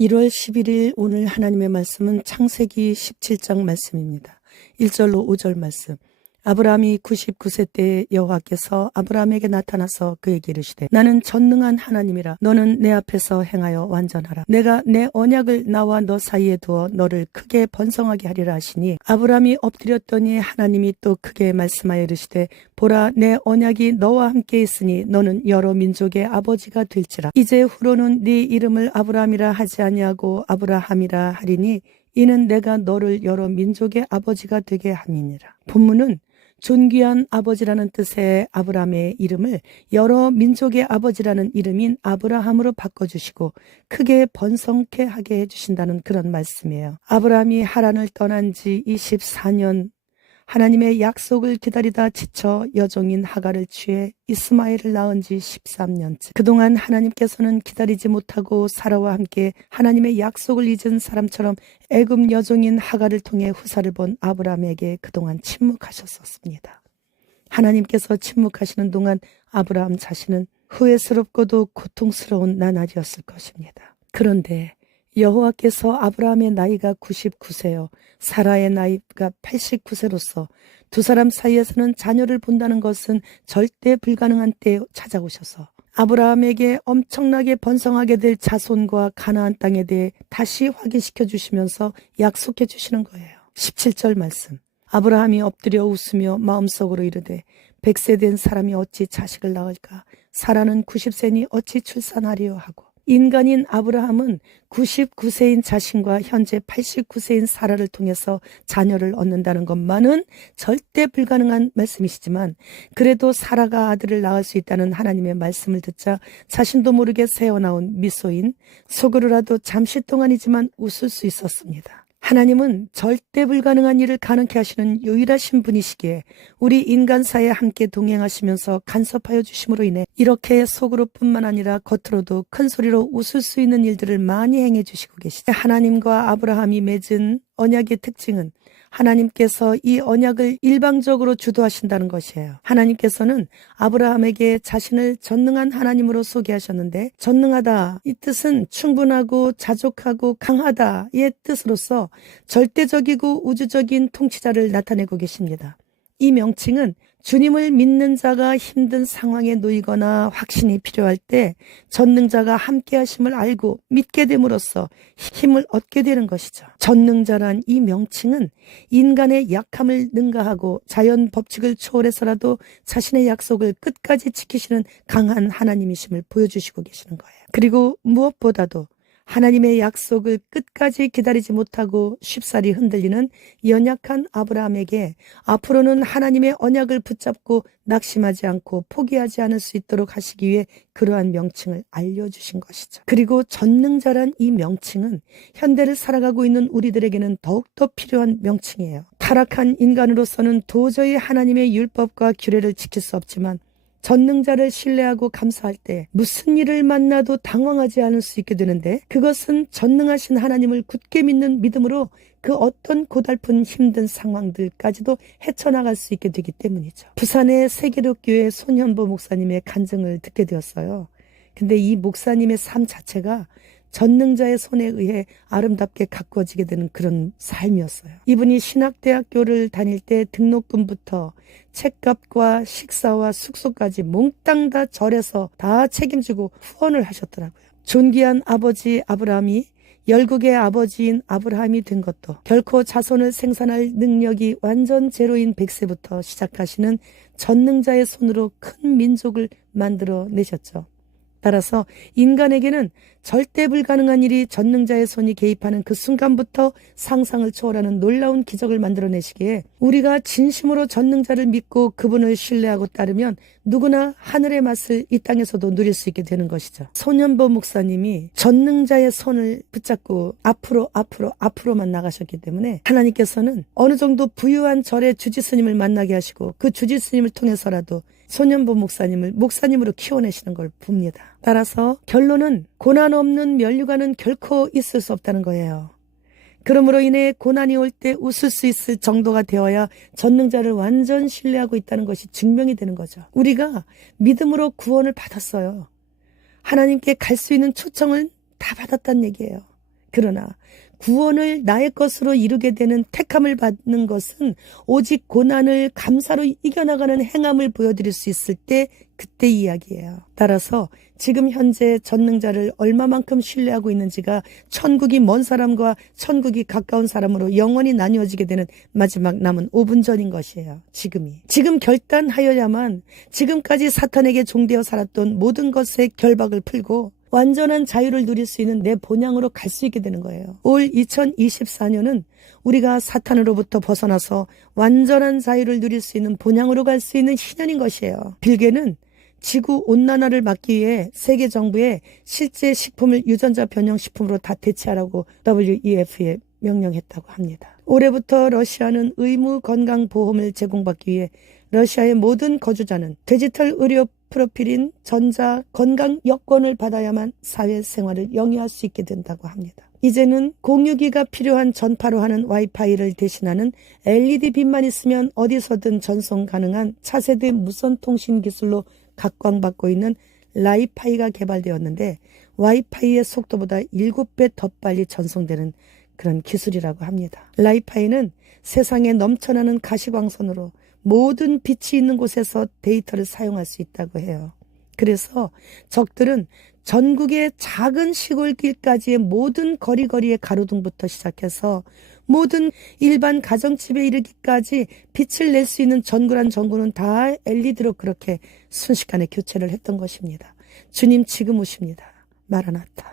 1월 11일 오늘 하나님의 말씀은 창세기 17장 말씀입니다. 1절로 5절 말씀. 아브라함이 99세 때 여호와께서 아브라함에게 나타나서 그에게 이르시되 나는 전능한 하나님이라. 너는 내 앞에서 행하여 완전하라. 내가 내 언약을 나와 너 사이에 두어 너를 크게 번성하게 하리라 하시니 아브라함이 엎드렸더니 하나님이 또 크게 말씀하여 이르시되 보라, 내 언약이 너와 함께 있으니 너는 여러 민족의 아버지가 될지라. 이제 후로는 네 이름을 아브라함이라 하지 아니하고 아브라함이라 하리니 이는 내가 너를 여러 민족의 아버지가 되게 함이니라. 본문은 존귀한 아버지라는 뜻의 아브라함의 이름을 여러 민족의 아버지라는 이름인 아브라함으로 바꿔주시고 크게 번성케 하게 해주신다는 그런 말씀이에요. 아브라함이 하란을 떠난 지 24년, 하나님의 약속을 기다리다 지쳐 여종인 하갈을 취해 이스마엘을 낳은 지 13년째. 그동안 하나님께서는 기다리지 못하고 사라와 함께 하나님의 약속을 잊은 사람처럼 애굽 여종인 하갈을 통해 후사를 본 아브라함에게 그동안 침묵하셨었습니다. 하나님께서 침묵하시는 동안 아브라함 자신은 후회스럽고도 고통스러운 나날이었을 것입니다. 그런데 여호와께서 아브라함의 나이가 99세요. 사라의 나이가 89세로서 두 사람 사이에서는 자녀를 본다는 것은 절대 불가능한 때에 찾아오셔서 아브라함에게 엄청나게 번성하게 될 자손과 가나안 땅에 대해 다시 확인시켜 주시면서 약속해 주시는 거예요. 17절 말씀. 아브라함이 엎드려 웃으며 마음속으로 이르되 100세 된 사람이 어찌 자식을 낳을까? 사라는 90세니 어찌 출산하리요 하고. 인간인 아브라함은 99세인 자신과 현재 89세인 사라를 통해서 자녀를 얻는다는 것만은 절대 불가능한 말씀이시지만 그래도 사라가 아들을 낳을 수 있다는 하나님의 말씀을 듣자 자신도 모르게 새어나온 미소인 속으로라도 잠시 동안이지만 웃을 수 있었습니다. 하나님은 절대 불가능한 일을 가능케 하시는 유일하신 분이시기에 우리 인간사에 함께 동행하시면서 간섭하여 주심으로 인해 이렇게 속으로뿐만 아니라 겉으로도 큰 소리로 웃을 수 있는 일들을 많이 행해 주시고 계시죠. 하나님과 아브라함이 맺은 언약의 특징은 하나님께서 이 언약을 일방적으로 주도하신다는 것이에요. 하나님께서는 아브라함에게 자신을 전능한 하나님으로 소개하셨는데 전능하다, 이 뜻은 충분하고 자족하고 강하다의 뜻으로서 절대적이고 우주적인 통치자를 나타내고 계십니다. 이 명칭은 주님을 믿는 자가 힘든 상황에 놓이거나 확신이 필요할 때 전능자가 함께 하심을 알고 믿게 됨으로써 힘을 얻게 되는 것이죠. 전능자란 이 명칭은 인간의 약함을 능가하고 자연 법칙을 초월해서라도 자신의 약속을 끝까지 지키시는 강한 하나님이심을 보여주시고 계시는 거예요. 그리고 무엇보다도 하나님의 약속을 끝까지 기다리지 못하고 쉽사리 흔들리는 연약한 아브라함에게 앞으로는 하나님의 언약을 붙잡고 낙심하지 않고 포기하지 않을 수 있도록 하시기 위해 그러한 명칭을 알려주신 것이죠. 그리고 전능자란 이 명칭은 현대를 살아가고 있는 우리들에게는 더욱더 필요한 명칭이에요. 타락한 인간으로서는 도저히 하나님의 율법과 규례를 지킬 수 없지만 전능자를 신뢰하고 감사할 때 무슨 일을 만나도 당황하지 않을 수 있게 되는데 그것은 전능하신 하나님을 굳게 믿는 믿음으로 그 어떤 고달픈 힘든 상황들까지도 헤쳐나갈 수 있게 되기 때문이죠. 부산의 세계력교회 손현보 목사님의 간증을 듣게 되었어요. 근데 이 목사님의 삶 자체가 전능자의 손에 의해 아름답게 가꾸어지게 되는 그런 삶이었어요. 이분이 신학대학교를 다닐 때 등록금부터 책값과 식사와 숙소까지 몽땅 다 절에서 다 책임지고 후원을 하셨더라고요. 존귀한 아버지 아브라함이 열국의 아버지인 아브라함이 된 것도 결코 자손을 생산할 능력이 완전 제로인 100세부터 시작하시는 전능자의 손으로 큰 민족을 만들어 내셨죠. 따라서 인간에게는 절대 불가능한 일이 전능자의 손이 개입하는 그 순간부터 상상을 초월하는 놀라운 기적을 만들어내시기에 우리가 진심으로 전능자를 믿고 그분을 신뢰하고 따르면 누구나 하늘의 맛을 이 땅에서도 누릴 수 있게 되는 것이죠. 손현보 목사님이 전능자의 손을 붙잡고 앞으로만 나가셨기 때문에 하나님께서는 어느 정도 부유한 절의 주지스님을 만나게 하시고 그 주지스님을 통해서라도 손현보 목사님을 목사님으로 키워내시는 걸 봅니다. 따라서 결론은 고난 없는 면류관은 결코 있을 수 없다는 거예요. 그러므로 인해 고난이 올 때 웃을 수 있을 정도가 되어야 전능자를 완전 신뢰하고 있다는 것이 증명이 되는 거죠. 우리가 믿음으로 구원을 받았어요. 하나님께 갈 수 있는 초청을 다 받았다는 얘기예요. 그러나 구원을 나의 것으로 이루게 되는 택함을 받는 것은 오직 고난을 감사로 이겨나가는 행함을 보여드릴 수 있을 때 그때 이야기예요. 따라서 지금 현재 전능자를 얼마만큼 신뢰하고 있는지가 천국이 먼 사람과 천국이 가까운 사람으로 영원히 나뉘어지게 되는 마지막 남은 5분 전인 것이에요. 지금 결단하여야만 지금까지 사탄에게 종되어 살았던 모든 것의 결박을 풀고 완전한 자유를 누릴 수 있는 내 본향으로 갈 수 있게 되는 거예요. 올 2024년은 우리가 사탄으로부터 벗어나서 완전한 자유를 누릴 수 있는 본향으로 갈 수 있는 희년인 것이에요. 빌게는 지구 온난화를 막기 위해 세계 정부에 실제 식품을 유전자 변형 식품으로 다 대체하라고 WEF에 명령했다고 합니다. 올해부터 러시아는 의무 건강보험을 제공받기 위해 러시아의 모든 거주자는 디지털 의료 프로필인 전자 건강 여권을 받아야만 사회생활을 영위할 수 있게 된다고 합니다. 이제는 공유기가 필요한 전파로 하는 와이파이를 대신하는 LED 빛만 있으면 어디서든 전송 가능한 차세대 무선통신 기술로 각광받고 있는 라이파이가 개발되었는데 와이파이의 속도보다 7배 더 빨리 전송되는 그런 기술이라고 합니다. 라이파이는 세상에 넘쳐나는 가시광선으로 모든 빛이 있는 곳에서 데이터를 사용할 수 있다고 해요. 그래서 적들은 전국의 작은 시골길까지의 모든 거리거리의 가로등부터 시작해서 모든 일반 가정집에 이르기까지 빛을 낼 수 있는 전구란 전구는 다 LED로 그렇게 순식간에 교체를 했던 것입니다. 주님 지금 오십니다. 마라나타.